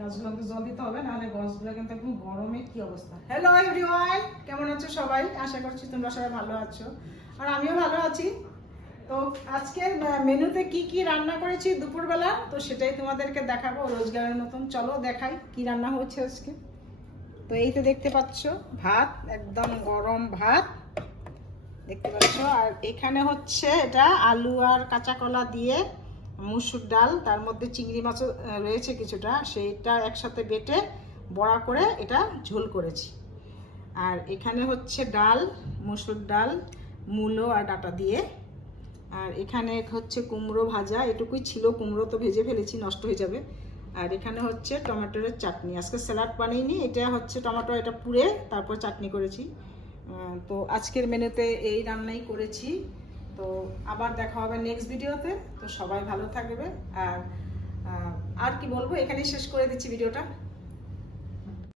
গাছগুলোকে জল দিতে হবে, নাহলে গাছগুলো কিন্তু একদম গরমে কি অবস্থা। হ্যালো এভরিওয়ান, কেমন আছো সবাই? আশা করছি তোমরা সবাই ভালো আছো, আর আমিও ভালো আছি। তো আজকের মেনুতে কি কি রান্না করেছি দুপুরবেলা, তো সেটাই তোমাদেরকে দেখাবো রোজগারের মতন। চলো দেখাই কি রান্না হচ্ছে আজকে। তো এই তো দেখতে পাচ্ছ ভাত, একদম গরম ভাত দেখতে পাচ্ছ। আর এখানে হচ্ছে এটা আলু আর কাঁচা কলা দিয়ে মুসুর ডাল, তার মধ্যে চিংড়ি মাছও রয়েছে কিছুটা, সেইটা একসাথে বেটে বড়া করে এটা ঝোল করেছি। আর এখানে হচ্ছে ডাল, মুসুর ডাল, মূলো আর ডাঁটা দিয়ে। আর এখানে হচ্ছে কুমড়ো ভাজা, এটুকুই ছিল, কুমড়ো তো ভেজে ফেলেছি, নষ্ট হয়ে যাবে। আর এখানে হচ্ছে টমেটোর চাটনি, আজকে স্যালাড বানিয়েনি, এটা হচ্ছে টমেটো এটা পুড়ে তারপর চাটনি করেছি। তো আজকের মেনুতে এই রান্নাই করেছি। তো আবার দেখা হবে নেক্সট ভিডিওতে। তো সবাই ভালো থাকবে। আর কি বলবো, এখানেই শেষ করে দিচ্ছি ভিডিওটা।